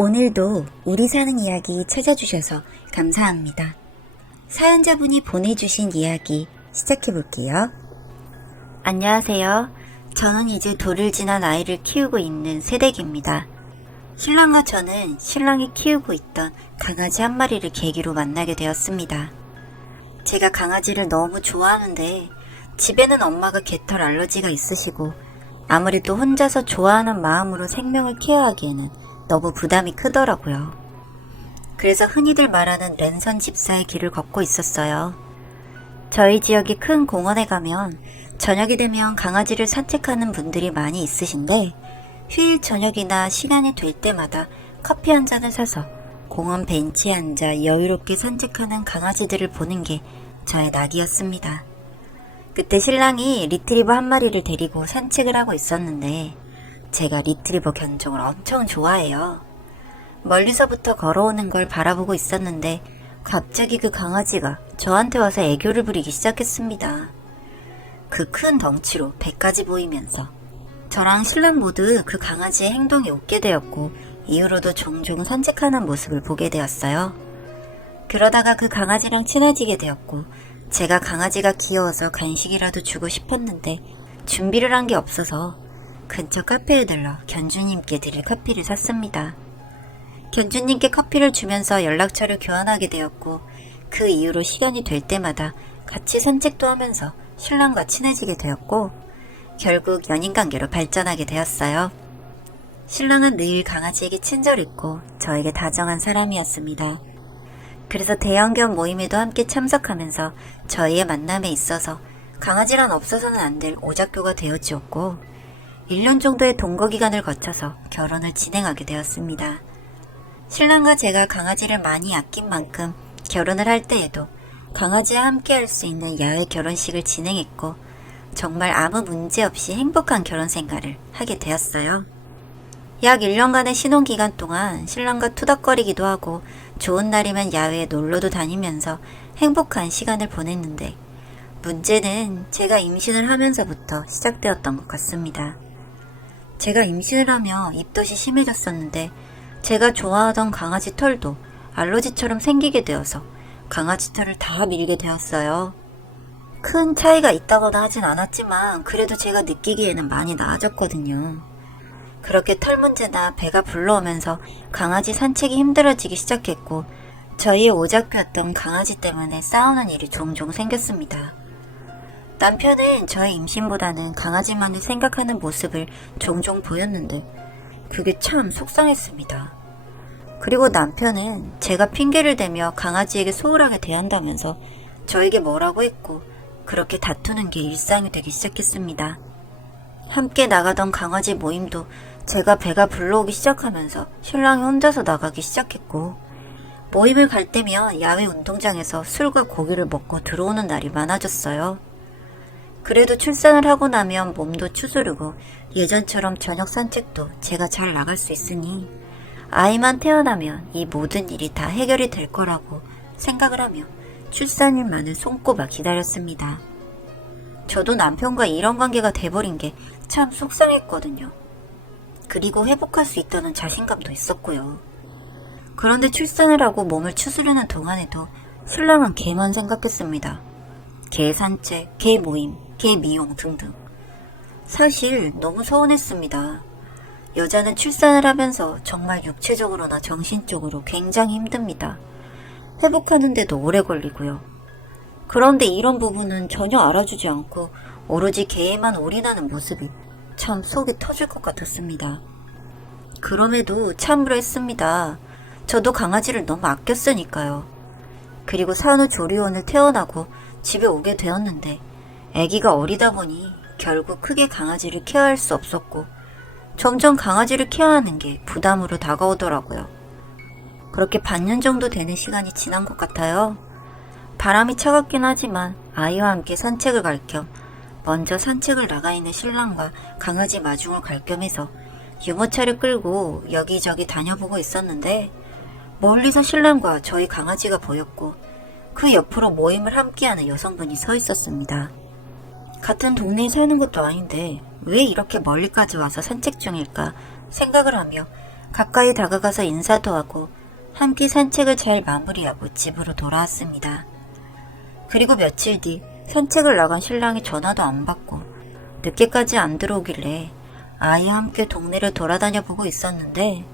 오늘도 우리 사는 이야기 찾아주셔서 감사합니다. 사연자분이 보내주신 이야기 시작해볼게요. 안녕하세요. 저는 이제 돌을 지난 아이를 키우고 있는 새댁입니다. 신랑과 저는 신랑이 키우고 있던 강아지 한 마리를 계기로 만나게 되었습니다. 제가 강아지를 너무 좋아하는데 집에는 엄마가 개털 알러지가 있으시고 아무래도 혼자서 좋아하는 마음으로 생명을 케어하기에는 너무 부담이 크더라고요. 그래서 흔히들 말하는 랜선 집사의 길을 걷고 있었어요. 저희 지역의 큰 공원에 가면 저녁이 되면 강아지를 산책하는 분들이 많이 있으신데 휴일 저녁이나 시간이 될 때마다 커피 한 잔을 사서 공원 벤치에 앉아 여유롭게 산책하는 강아지들을 보는 게 저의 낙이었습니다. 그때 신랑이 리트리버 한 마리를 데리고 산책을 하고 있었는데 제가 리트리버 견종을 엄청 좋아해요. 멀리서부터 걸어오는 걸 바라보고 있었는데 갑자기 그 강아지가 저한테 와서 애교를 부리기 시작했습니다. 그 큰 덩치로 배까지 보이면서 저랑 신랑 모두 그 강아지의 행동에 웃게 되었고 이후로도 종종 산책하는 모습을 보게 되었어요. 그러다가 그 강아지랑 친해지게 되었고 제가 강아지가 귀여워서 간식이라도 주고 싶었는데 준비를 한 게 없어서 근처 카페에 들러 견주님께 드릴 커피를 샀습니다. 견주님께 커피를 주면서 연락처를 교환하게 되었고 그 이후로 시간이 될 때마다 같이 산책도 하면서 신랑과 친해지게 되었고 결국 연인관계로 발전하게 되었어요. 신랑은 늘 강아지에게 친절했고 저에게 다정한 사람이었습니다. 그래서 대형견 모임에도 함께 참석하면서 저희의 만남에 있어서 강아지란 없어서는 안 될 오작교가 되어주었고 1년 정도의 동거기간을 거쳐서 결혼을 진행하게 되었습니다. 신랑과 제가 강아지를 많이 아낀 만큼 결혼을 할 때에도 강아지와 함께 할 수 있는 야외 결혼식을 진행했고 정말 아무 문제 없이 행복한 결혼 생활을 하게 되었어요. 약 1년간의 신혼기간 동안 신랑과 투닥거리기도 하고 좋은 날이면 야외에 놀러도 다니면서 행복한 시간을 보냈는데 문제는 제가 임신을 하면서부터 시작되었던 것 같습니다. 제가 임신을 하며 입덧이 심해졌었는데 제가 좋아하던 강아지 털도 알러지처럼 생기게 되어서 강아지 털을 다 밀게 되었어요. 큰 차이가 있다거나 하진 않았지만 그래도 제가 느끼기에는 많이 나아졌거든요. 그렇게 털 문제나 배가 불러오면서 강아지 산책이 힘들어지기 시작했고 저희의 오작교였던 강아지 때문에 싸우는 일이 종종 생겼습니다. 남편은 저의 임신보다는 강아지만을 생각하는 모습을 종종 보였는데 그게 참 속상했습니다. 그리고 남편은 제가 핑계를 대며 강아지에게 소홀하게 대한다면서 저에게 뭐라고 했고 그렇게 다투는 게 일상이 되기 시작했습니다. 함께 나가던 강아지 모임도 제가 배가 불러오기 시작하면서 신랑이 혼자서 나가기 시작했고 모임을 갈 때면 야외 운동장에서 술과 고기를 먹고 들어오는 날이 많아졌어요. 그래도 출산을 하고 나면 몸도 추스르고 예전처럼 저녁 산책도 제가 잘 나갈 수 있으니 아이만 태어나면 이 모든 일이 다 해결이 될 거라고 생각을 하며 출산일만을 손꼽아 기다렸습니다. 저도 남편과 이런 관계가 돼버린 게 참 속상했거든요. 그리고 회복할 수 있다는 자신감도 있었고요. 그런데 출산을 하고 몸을 추스르는 동안에도 신랑은 개만 생각했습니다. 개 산책, 개 모임, 개 미용 등등. 사실 너무 서운했습니다. 여자는 출산을 하면서 정말 육체적으로나 정신적으로 굉장히 힘듭니다. 회복하는데도 오래 걸리고요. 그런데 이런 부분은 전혀 알아주지 않고 오로지 개에만 올인하는 모습이 참 속이 터질 것 같았습니다. 그럼에도 참으로 했습니다. 저도 강아지를 너무 아꼈으니까요. 그리고 산후조리원을 퇴원하고 집에 오게 되었는데 아기가 어리다 보니 결국 크게 강아지를 케어할 수 없었고 점점 강아지를 케어하는 게 부담으로 다가오더라고요. 그렇게 반년 정도 되는 시간이 지난 것 같아요. 바람이 차갑긴 하지만 아이와 함께 산책을 갈 겸 먼저 산책을 나가 있는 신랑과 강아지 마중을 갈 겸 해서 유모차를 끌고 여기저기 다녀보고 있었는데 멀리서 신랑과 저희 강아지가 보였고 그 옆으로 모임을 함께하는 여성분이 서 있었습니다. 같은 동네에 사는 것도 아닌데 왜 이렇게 멀리까지 와서 산책 중일까 생각을 하며 가까이 다가가서 인사도 하고 함께 산책을 잘 마무리하고 집으로 돌아왔습니다. 그리고 며칠 뒤 산책을 나간 신랑이 전화도 안 받고 늦게까지 안 들어오길래 아이와 함께 동네를 돌아다녀 보고 있었는데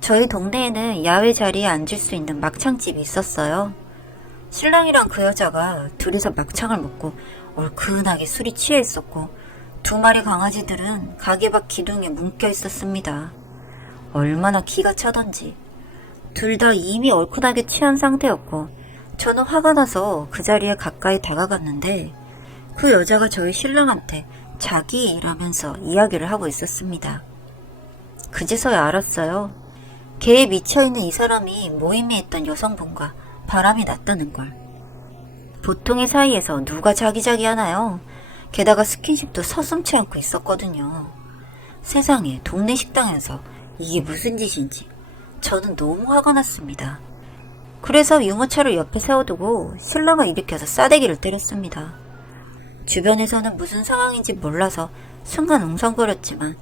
저희 동네에는 야외 자리에 앉을 수 있는 막창집이 있었어요. 신랑이랑 그 여자가 둘이서 막창을 먹고 얼큰하게 술이 취해 있었고 두 마리 강아지들은 가게 밖 기둥에 묶여 있었습니다. 얼마나 기가 차던지. 둘 다 이미 얼큰하게 취한 상태였고 저는 화가 나서 그 자리에 가까이 다가갔는데 그 여자가 저희 신랑한테 자기 일하면서 이야기를 하고 있었습니다. 그제서야 알았어요. 개에 미쳐있는 이 사람이 모임에 있던 여성분과 바람이 났다는 걸. 보통의 사이에서 누가 자기자기 하나요? 게다가 스킨십도 서슴지 않고 있었거든요. 세상에, 동네 식당에서 이게 무슨 짓인지 저는 너무 화가 났습니다. 그래서 유모차를 옆에 세워두고 신랑을 일으켜서 싸대기를 때렸습니다. 주변에서는 무슨 상황인지 몰라서 순간 웅성거렸지만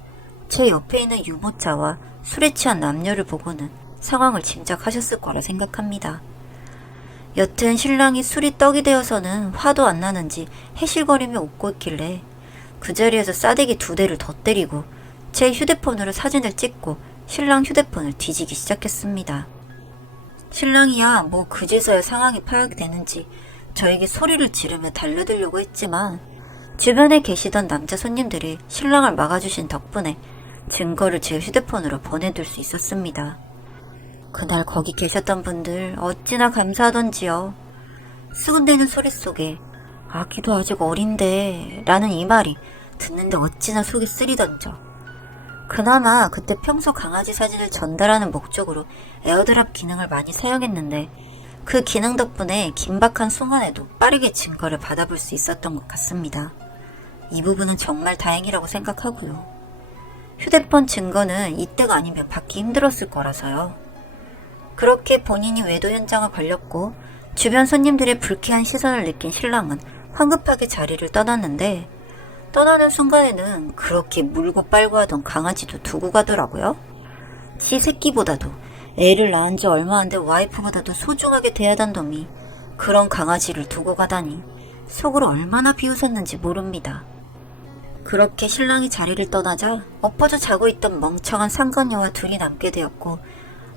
제 옆에 있는 유모차와 술에 취한 남녀를 보고는 상황을 짐작하셨을 거라 생각합니다. 여튼 신랑이 술이 떡이 되어서는 화도 안 나는지 해실거리며 웃고 있길래 그 자리에서 싸대기 2대를 더 때리고 제 휴대폰으로 사진을 찍고 신랑 휴대폰을 뒤지기 시작했습니다. 신랑이야 뭐 그제서야 상황이 파악이 되는지 저에게 소리를 지르며 달려들려고 했지만 주변에 계시던 남자 손님들이 신랑을 막아주신 덕분에 증거를 제 휴대폰으로 보내둘 수 있었습니다. 그날 거기 계셨던 분들 어찌나 감사하던지요. 수군대는 소리 속에 아기도 아직 어린데 라는 이 말이 듣는데 어찌나 속이 쓰리던져. 그나마 그때 평소 강아지 사진을 전달하는 목적으로 에어드랍 기능을 많이 사용했는데 그 기능 덕분에 긴박한 순간에도 빠르게 증거를 받아볼 수 있었던 것 같습니다. 이 부분은 정말 다행이라고 생각하고요. 휴대폰 증거는 이때가 아니면 받기 힘들었을 거라서요. 그렇게 본인이 외도 현장을 걸렸고 주변 손님들의 불쾌한 시선을 느낀 신랑은 황급하게 자리를 떠났는데 떠나는 순간에는 그렇게 물고 빨고 하던 강아지도 두고 가더라고요. 지 새끼보다도 애를 낳은 지 얼마 안 된 와이프보다도 소중하게 대하던 놈이 그런 강아지를 두고 가다니 속으로 얼마나 비웃었는지 모릅니다. 그렇게 신랑이 자리를 떠나자 엎어져 자고 있던 멍청한 상간녀와 둘이 남게 되었고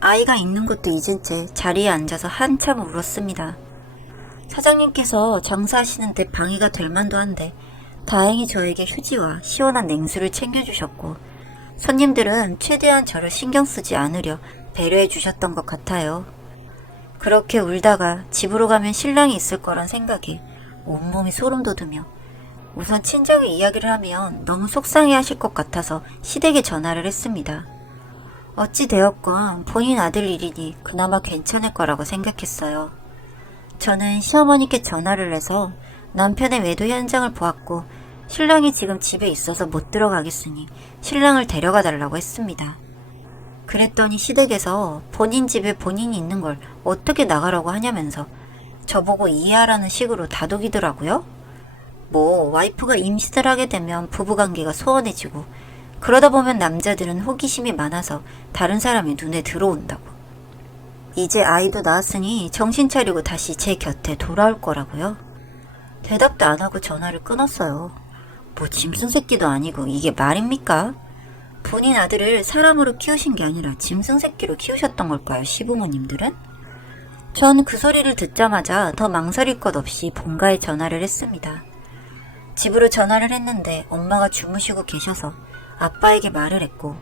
아이가 있는 것도 잊은 채 자리에 앉아서 한참 울었습니다. 사장님께서 장사하시는데 방해가 될 만도 한데 다행히 저에게 휴지와 시원한 냉수를 챙겨주셨고 손님들은 최대한 저를 신경 쓰지 않으려 배려해 주셨던 것 같아요. 그렇게 울다가 집으로 가면 신랑이 있을 거란 생각에 온몸이 소름 돋으며 우선 친정에 이야기를 하면 너무 속상해 하실 것 같아서 시댁에 전화를 했습니다. 어찌 되었건 본인 아들 일이니 그나마 괜찮을 거라고 생각했어요. 저는 시어머니께 전화를 해서 남편의 외도 현장을 보았고 신랑이 지금 집에 있어서 못 들어가겠으니 신랑을 데려가 달라고 했습니다. 그랬더니 시댁에서 본인 집에 본인이 있는 걸 어떻게 나가라고 하냐면서 저보고 이해하라는 식으로 다독이더라고요. 뭐 와이프가 임신을 하게 되면 부부관계가 소원해지고 그러다 보면 남자들은 호기심이 많아서 다른 사람이 눈에 들어온다고. 이제 아이도 낳았으니 정신 차리고 다시 제 곁에 돌아올 거라고요. 대답도 안 하고 전화를 끊었어요. 뭐 짐승 새끼도 아니고 이게 말입니까? 본인 아들을 사람으로 키우신 게 아니라 짐승 새끼로 키우셨던 걸까요, 시부모님들은? 전 그 소리를 듣자마자 더 망설일 것 없이 본가에 전화를 했습니다. 집으로 전화를 했는데 엄마가 주무시고 계셔서 아빠에게 말을 했고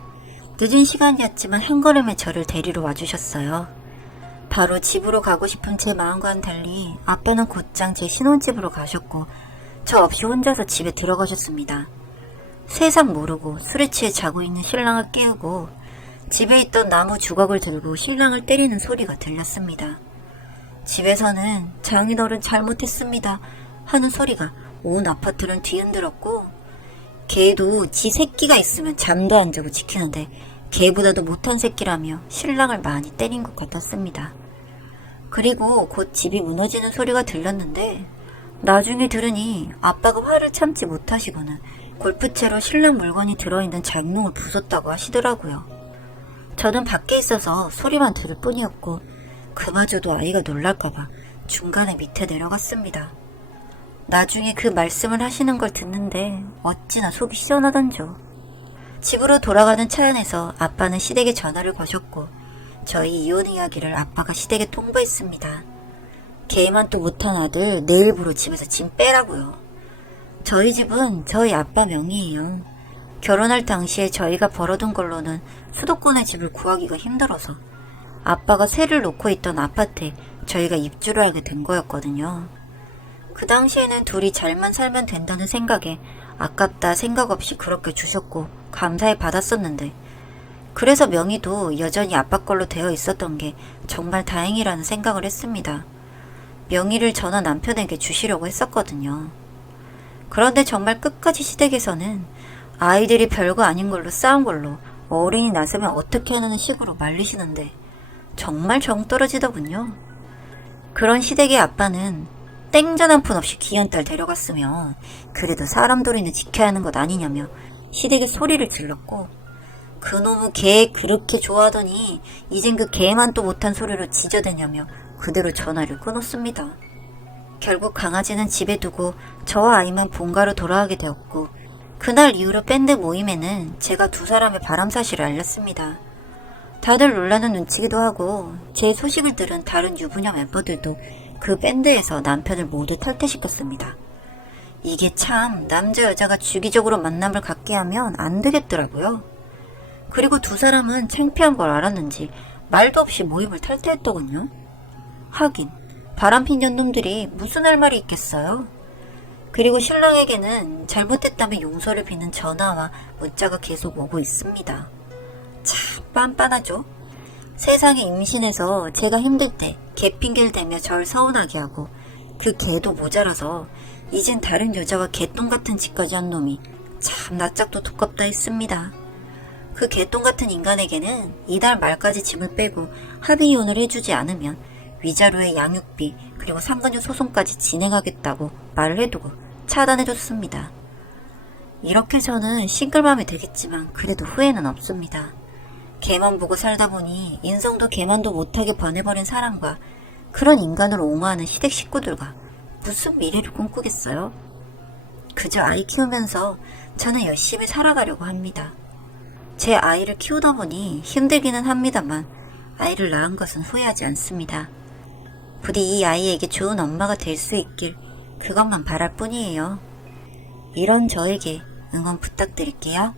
늦은 시간이었지만 한 걸음에 저를 데리러 와주셨어요. 바로 집으로 가고 싶은 제 마음과는 달리 아빠는 곧장 제 신혼집으로 가셨고 저 없이 혼자서 집에 들어가셨습니다. 세상 모르고 술에 취해 자고 있는 신랑을 깨우고 집에 있던 나무 주걱을 들고 신랑을 때리는 소리가 들렸습니다. 집에서는 장인어른 잘못했습니다 하는 소리가 온 아파트를 뒤흔들었고 개도 지 새끼가 있으면 잠도 안 자고 지키는데 개보다도 못한 새끼라며 신랑을 많이 때린 것 같았습니다. 그리고 곧 집이 무너지는 소리가 들렸는데 나중에 들으니 아빠가 화를 참지 못하시고는 골프채로 신랑 물건이 들어있는 장롱을 부쉈다고 하시더라고요. 저는 밖에 있어서 소리만 들을 뿐이었고 그마저도 아이가 놀랄까봐 중간에 밑에 내려갔습니다. 나중에 그 말씀을 하시는 걸 듣는데 어찌나 속이 시원하던죠. 집으로 돌아가는 차 안에서 아빠는 시댁에 전화를 거셨고 저희 이혼 이야기를 아빠가 시댁에 통보했습니다. 개만 또 못한 아들 내일부로 집에서 짐 빼라고요. 저희 집은 저희 아빠 명의예요. 결혼할 당시에 저희가 벌어둔 걸로는 수도권의 집을 구하기가 힘들어서 아빠가 세를 놓고 있던 아파트에 저희가 입주를 하게 된 거였거든요. 그 당시에는 둘이 잘만 살면 된다는 생각에 아깝다 생각 없이 그렇게 주셨고 감사히 받았었는데 그래서 명의도 여전히 아빠 걸로 되어 있었던 게 정말 다행이라는 생각을 했습니다. 명의를 저나 남편에게 주시려고 했었거든요. 그런데 정말 끝까지 시댁에서는 아이들이 별거 아닌 걸로 싸운 걸로 어른이 나서면 어떻게 하는 식으로 말리시는데 정말 정 떨어지더군요. 그런 시댁의 아빠는 땡전 한 푼 없이 귀한 딸 데려갔으면 그래도 사람 도리는 지켜야 하는 것 아니냐며 시댁에 소리를 질렀고 그놈의 개 그렇게 좋아하더니 이젠 그 개만 또 못한 소리로 지저대냐며 그대로 전화를 끊었습니다. 결국 강아지는 집에 두고 저와 아이만 본가로 돌아가게 되었고 그날 이후로 밴드 모임에는 제가 두 사람의 바람 사실을 알렸습니다. 다들 놀라는 눈치기도 하고 제 소식을 들은 다른 유부녀 멤버들도 그 밴드에서 남편을 모두 탈퇴시켰습니다. 이게 참 남자 여자가 주기적으로 만남을 갖게 하면 안 되겠더라고요. 그리고 두 사람은 창피한 걸 알았는지 말도 없이 모임을 탈퇴했더군요. 하긴 바람핀년 놈들이 무슨 할 말이 있겠어요. 그리고 신랑에게는 잘못했다며 용서를 비는 전화와 문자가 계속 오고 있습니다. 참 빤빤하죠. 세상에 임신해서 제가 힘들 때 개 핑계를 대며 절 서운하게 하고 그 개도 모자라서 이젠 다른 여자와 개똥 같은 짓까지 한 놈이 참 낯짝도 두껍다 했습니다. 그 개똥 같은 인간에게는 이달 말까지 짐을 빼고 합의 이혼을 해주지 않으면 위자료의 양육비 그리고 상간녀 소송까지 진행하겠다고 말을 해두고 차단해줬습니다. 이렇게 저는 싱글맘이 되겠지만 그래도 후회는 없습니다. 개만 보고 살다 보니 인성도 개만도 못하게 변해버린 사람과 그런 인간을 옹호하는 시댁 식구들과 무슨 미래를 꿈꾸겠어요? 그저 아이 키우면서 저는 열심히 살아가려고 합니다. 제 아이를 키우다 보니 힘들기는 합니다만 아이를 낳은 것은 후회하지 않습니다. 부디 이 아이에게 좋은 엄마가 될 수 있길 그것만 바랄 뿐이에요. 이런 저에게 응원 부탁드릴게요.